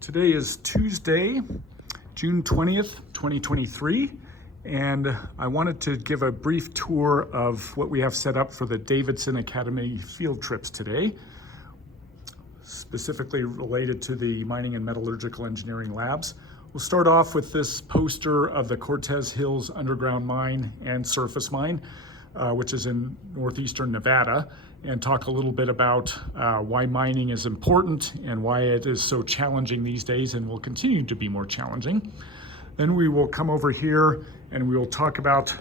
Today is Tuesday, June 20th, 2023, and I wanted to give a brief tour of what we have set up for the Davidson Academy field trips today, specifically related to the mining and metallurgical engineering labs. We'll start off with this poster of the Cortez Hills underground mine and surface mine, which is in northeastern Nevada, and talk a little bit about why mining is important and why it is so challenging these days and will continue to be more challenging. Then we will come over here and we will talk about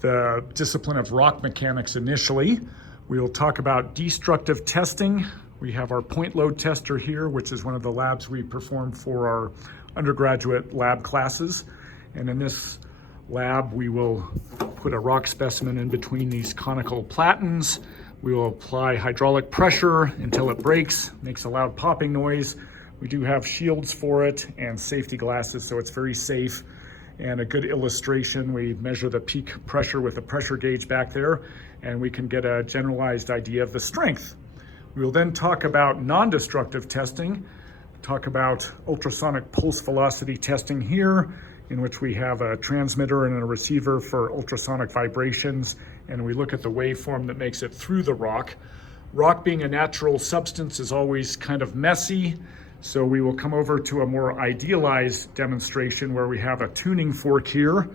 the discipline of rock mechanics initially. We will talk about destructive testing. We have our point load tester here, which is one of the labs we perform for our undergraduate lab classes. And in this lab, we will put a rock specimen in between these conical platens. We will apply hydraulic pressure until it breaks, makes a loud popping noise. We do have shields for it and safety glasses, so it's very safe. And a good illustration, we measure the peak pressure with a pressure gauge back there, and we can get a generalized idea of the strength. We will then talk about non-destructive testing, talk about ultrasonic pulse velocity testing here, in which we have a transmitter and a receiver for ultrasonic vibrations, and we look at the waveform that makes it through the rock. Rock being a natural substance is always kind of messy, so we will come over to a more idealized demonstration where we have a tuning fork here,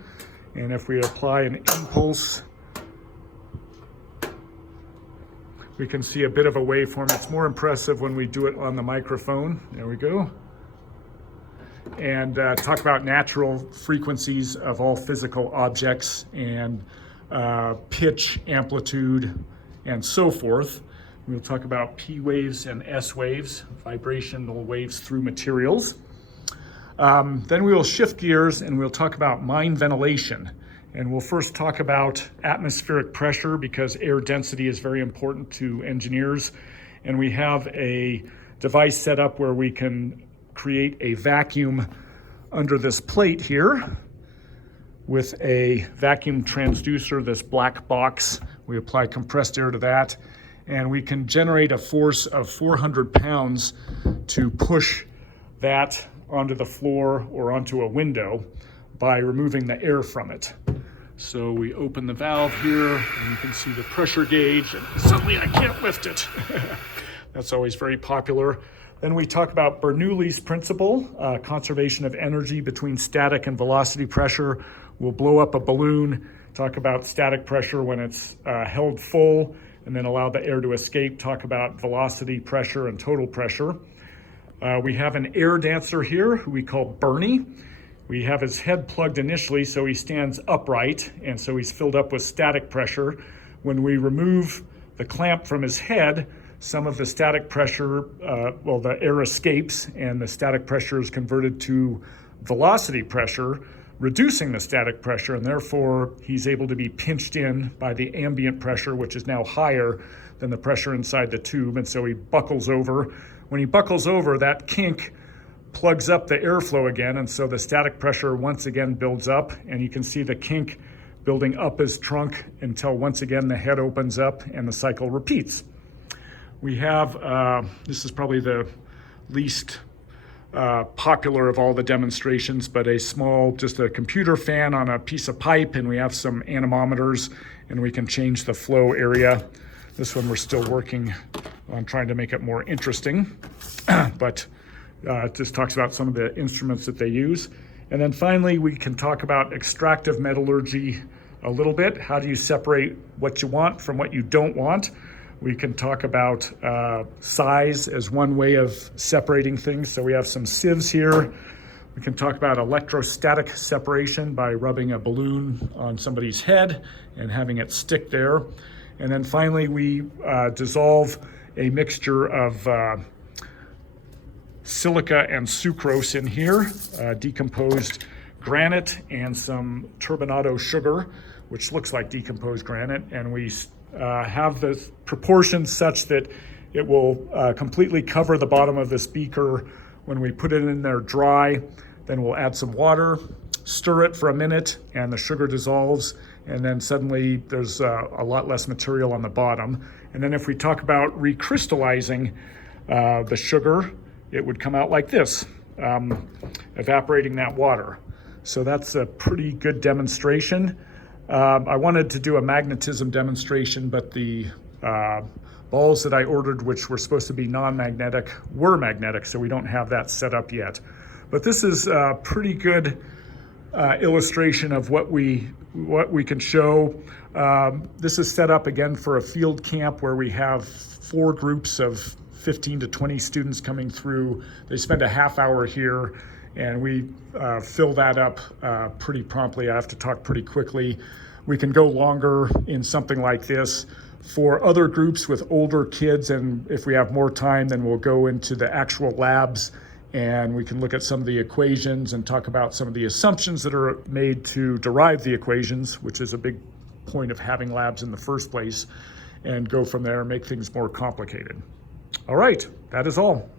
and if we apply an impulse, we can see a bit of a waveform. It's more impressive when we do it on the microphone. There we go. And talk about natural frequencies of all physical objects and pitch, amplitude, and so forth. We'll talk about P waves and S waves, vibrational waves through materials. Then we will shift gears and we'll talk about mine ventilation. And we'll first talk about atmospheric pressure because air density is very important to engineers. And we have a device set up where we can create a vacuum under this plate here with a vacuum transducer, this black box. We apply compressed air to that, and we can generate a force of 400 pounds to push that onto the floor or onto a window by removing the air from it. So we open the valve here, and you can see the pressure gauge, and suddenly I can't lift it. That's always very popular. Then we talk about Bernoulli's principle, conservation of energy between static and velocity pressure. We'll blow up a balloon, talk about static pressure when it's held full, and then allow the air to escape, talk about velocity pressure and total pressure. We have an air dancer here who we call Bernie. We have his head plugged initially so he stands upright, and so he's filled up with static pressure. When we remove the clamp from his head, some of the static pressure, the air escapes and the static pressure is converted to velocity pressure, reducing the static pressure, and therefore he's able to be pinched in by the ambient pressure, which is now higher than the pressure inside the tube, and so he buckles over. When he buckles over, that kink plugs up the airflow again, and so the static pressure once again builds up, and you can see the kink building up his trunk until once again the head opens up and the cycle repeats. We have, this is probably the least popular of all the demonstrations, but a small, just a computer fan on a piece of pipe, and we have some anemometers, and we can change the flow area. This one we're still working on trying to make it more interesting, but it just talks about some of the instruments that they use. And then finally, we can talk about extractive metallurgy a little bit. How do you separate what you want from what you don't want? We can talk about size as one way of separating things. So we have some sieves here. We can talk about electrostatic separation by rubbing a balloon on somebody's head and having it stick there. And then finally, we dissolve a mixture of silica and sucrose in here, decomposed granite and some turbinado sugar, which looks like decomposed granite, and we have the proportions such that it will completely cover the bottom of this beaker when we put it in there dry. Then we'll add some water, stir it for a minute, and the sugar dissolves, and then suddenly there's a lot less material on the bottom. And then if we talk about recrystallizing the sugar, it would come out like this, evaporating that water. So that's a pretty good demonstration. I wanted to do a magnetism demonstration, but the balls that I ordered, which were supposed to be non-magnetic, were magnetic, so we don't have that set up yet. But this is a pretty good illustration of what we can show. This is set up again for a field camp where we have 4 groups of 15 to 20 students coming through. They spend a half hour here, and we fill that up pretty promptly. I have to talk pretty quickly. We can go longer in something like this. For other groups with older kids, and if we have more time, then we'll go into the actual labs and we can look at some of the equations and talk about some of the assumptions that are made to derive the equations, which is a big point of having labs in the first place, and go from there and make things more complicated. All right, that is all.